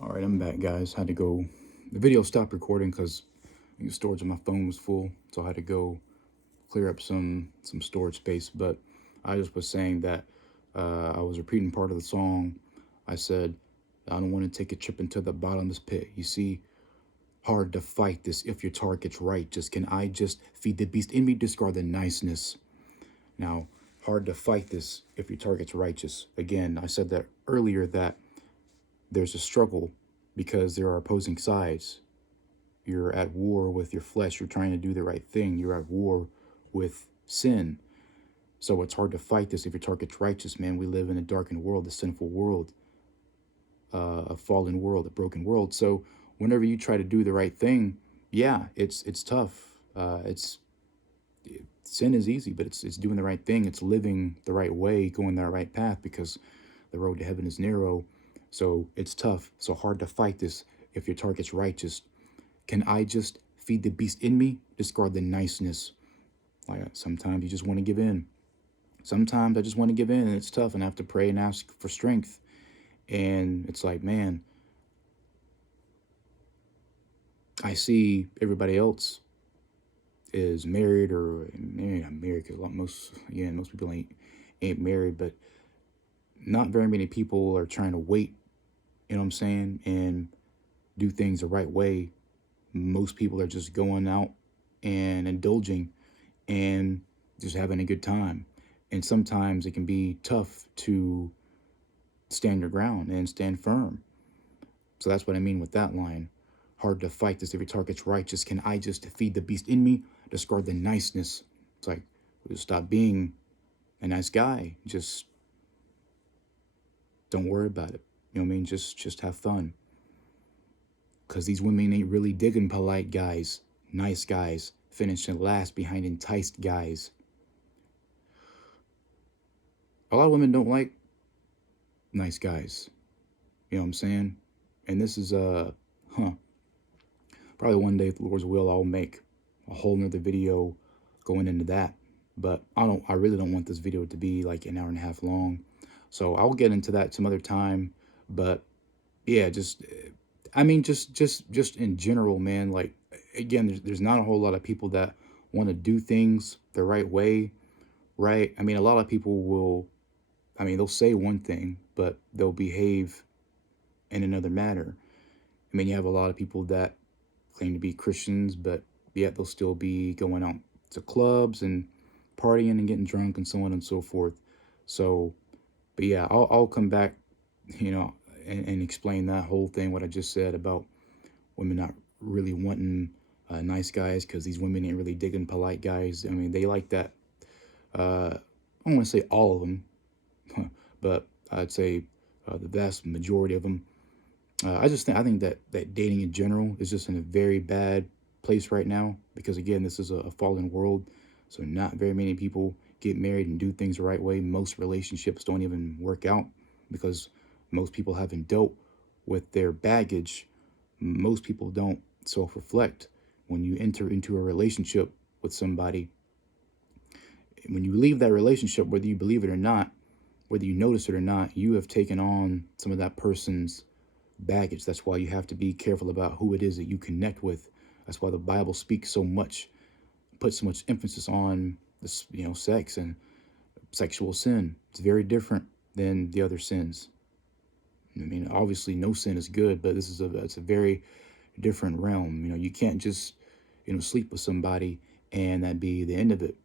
All right, I'm back, guys. Had to go. The video stopped recording because the storage on my phone was full, so I had to go clear up some storage space. But I just was saying that I was repeating part of the song. I said, "I don't want to take a trip into the bottomless pit." You see, hard to fight this if your target's right. Just can I just feed the beast in me? Discard the niceness. Now, hard to fight this if your target's righteous. Again, I said that earlier that there's a struggle because there are opposing sides. You're at war with your flesh. You're trying to do the right thing. You're at war with sin. So it's hard to fight this if your target's righteous, man. We live in a darkened world, a sinful world, a fallen world, a broken world. So whenever you try to do the right thing, yeah, it's tough. It's sin is easy, but it's doing the right thing. It's living the right way, going that right path, because the road to heaven is narrow. So it's tough. So hard to fight this if your target's righteous. Can I just feed the beast in me? Discard the niceness. Like sometimes you just want to give in. Sometimes I just want to give in, and it's tough, and I have to pray and ask for strength. And it's like, man, I see everybody else is married, or maybe not married, because most people ain't married, but not very many people are trying to wait. You know what I'm saying? And do things the right way. Most people are just going out and indulging and just having a good time. And sometimes it can be tough to stand your ground and stand firm. So that's what I mean with that line. Hard to fight this if your target's righteous. Can I just feed the beast in me? Discard the niceness. It's like, just stop being a nice guy. Just don't worry about it. You know what I mean? Just have fun. Because these women ain't really digging polite guys, nice guys, finishing last behind enticed guys. A lot of women don't like nice guys. You know what I'm saying? And this is probably one day, if the Lord's will, I'll make a whole nother video going into that. But I really don't want this video to be like an hour and a half long. So I'll get into that some other time. But yeah, just in general, man, like, again, there's not a whole lot of people that want to do things the right way, right? I mean, a lot of people will, I mean, they'll say one thing, but they'll behave in another manner. I mean, you have a lot of people that claim to be Christians, but yet they'll still be going out to clubs and partying and getting drunk and so on and so forth. So, but yeah, I'll come back, you know, and explain that whole thing, what I just said about women not really wanting nice guys, because these women ain't really digging polite guys. I mean, they like that. I don't want to say all of them, but I'd say the vast majority of them. I think that dating in general is just in a very bad place right now, because again, this is a fallen world. So not very many people get married and do things the right way. Most relationships don't even work out because most people haven't dealt with their baggage. Most people don't self-reflect. When you enter into a relationship with somebody, when you leave that relationship, whether you believe it or not, whether you notice it or not, you have taken on some of that person's baggage. That's why you have to be careful about who it is that you connect with. That's why the Bible speaks so much, puts so much emphasis on this, sex and sexual sin. It's very different than the other sins. I mean, obviously, no sin is good, but it's a very different realm. You can't just sleep with somebody and that be the end of it.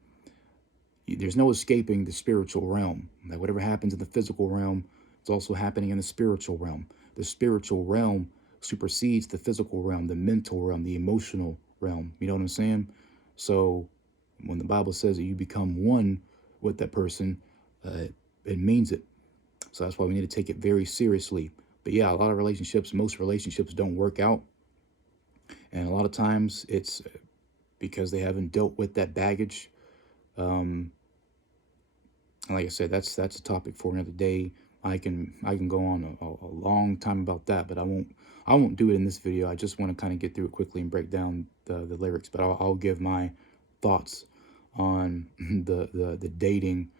There's no escaping the spiritual realm. Like, whatever happens in the physical realm, it's also happening in the spiritual realm. The spiritual realm supersedes the physical realm, the mental realm, the emotional realm. You know what I'm saying? So when the Bible says that you become one with that person, it means it. So that's why we need to take it very seriously. But yeah, most relationships don't work out. And a lot of times it's because they haven't dealt with that baggage. And like I said, that's a topic for another day. I can go on a long time about that, but I won't do it in this video. I just want to kind of get through it quickly and break down the lyrics. But I'll give my thoughts on the dating,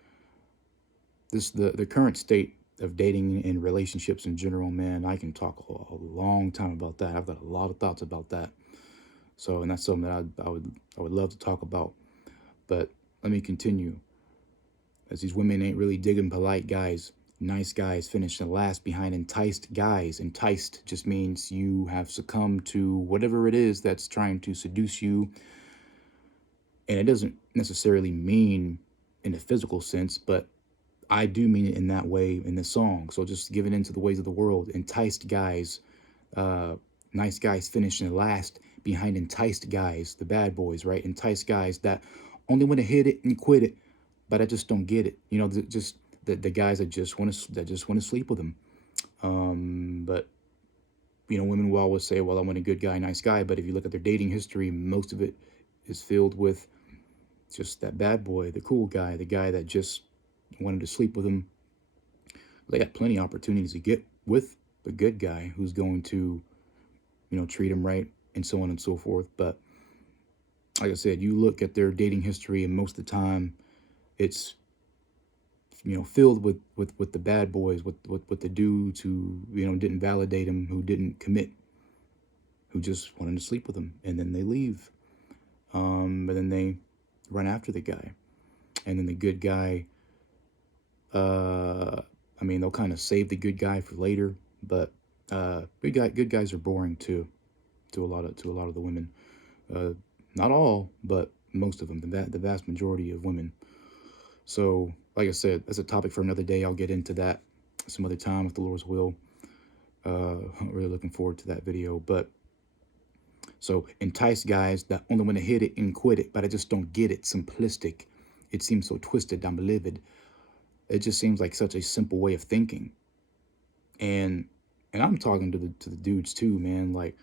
the current state dating and relationships in general, man, I can talk a long time about that. I've got a lot of thoughts about that. So, and that's something that I would love to talk about. But let me continue. As these women ain't really digging polite guys, nice guys finish the last behind enticed guys. Enticed just means you have succumbed to whatever it is that's trying to seduce you. And it doesn't necessarily mean in a physical sense, but I do mean it in that way in the song. So just giving into the ways of the world. Enticed guys, uh, nice guys finishing last behind enticed guys, the bad boys, right? Enticed guys that only want to hit it and quit it, but I just don't get it. You know, just the guys that just want to sleep with them. But you know, women will always say, "Well, I want a good guy, nice guy." But if you look at their dating history, most of it is filled with just that bad boy, the cool guy, the guy that just wanted to sleep with them. They got plenty of opportunities to get with the good guy who's going to, you know, treat them right and so on and so forth. But like I said, you look at their dating history, and most of the time, it's filled with the bad boys, with the dudes who didn't validate them, who didn't commit, who just wanted to sleep with them, and then they leave. But then they run after the guy, and then the good guy. They'll kind of save the good guy for later, but good guys are boring too, to a lot of the women. Uh, Not all, but most of them, the vast majority of women. So, like I said, that's a topic for another day. I'll get into that some other time if the Lord's will. I'm really looking forward to that video. But so entice guys that only want to hit it and quit it, but I just don't get it. Simplistic. It seems so twisted. I'm livid. It just seems like such a simple way of thinking. And I'm talking to the dudes too, man. Like,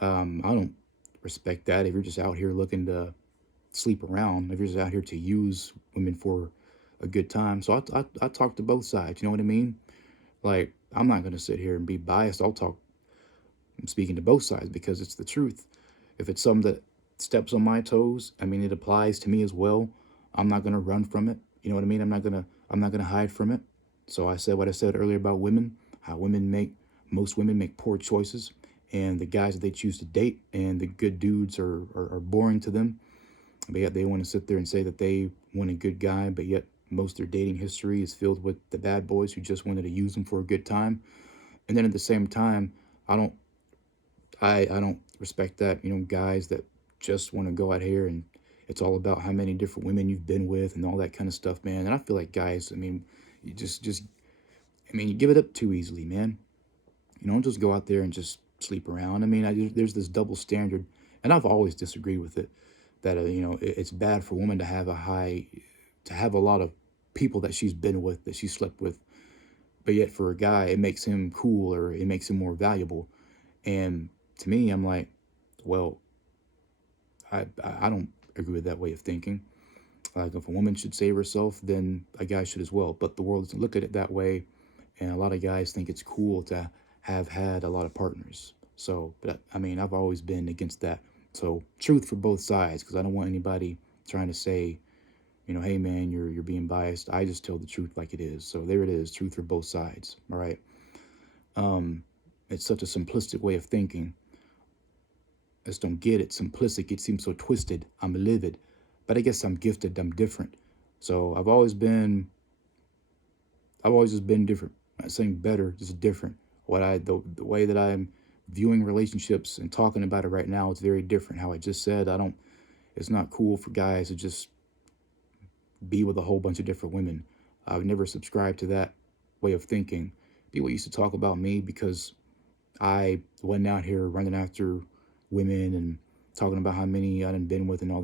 I don't respect that. If you're just out here looking to sleep around, if you're just out here to use women for a good time. So I talk to both sides. You know what I mean? Like, I'm not going to sit here and be biased. I'm speaking to both sides because it's the truth. If it's something that steps on my toes, I mean, it applies to me as well. I'm not going to run from it. You know what I mean? I'm not going to hide from it. So I said what I said earlier about women, how most women make poor choices, and the guys that they choose to date and the good dudes are boring to them. But yet they want to sit there and say that they want a good guy, but yet most of their dating history is filled with the bad boys who just wanted to use them for a good time. And then at the same time, I don't I don't respect that, guys that just want to go out here and it's all about how many different women you've been with and all that kind of stuff, man. And I feel like guys, I mean, you you give it up too easily, man. You don't just go out there and just sleep around. I mean, there's this double standard, and I've always disagreed with it. That it's bad for a woman to have a lot of people that she's been with, that she slept with, but yet for a guy, it makes him cool or it makes him more valuable. And to me, I'm like, well, I don't agree with that way of thinking. Like, if a woman should save herself, then a guy should as well. But the world doesn't look at it that way, and a lot of guys think it's cool to have had a lot of partners. So, but I mean, I've always been against that. So, truth for both sides, because I don't want anybody trying to say, hey man, you're being biased. I just tell the truth like it is. So there it is, truth for both sides. All right. It's such a simplistic way of thinking. I just don't get it. Simplistic. It seems so twisted. I'm livid, but I guess I'm gifted. I'm different. So I've always just been different. I'm not saying better, just different. The way that I'm viewing relationships and talking about it right now, it's very different. How I just said, it's not cool for guys to just be with a whole bunch of different women. I've never subscribed to that way of thinking. People used to talk about me because I wasn't out here running after women and talking about how many I done been with and all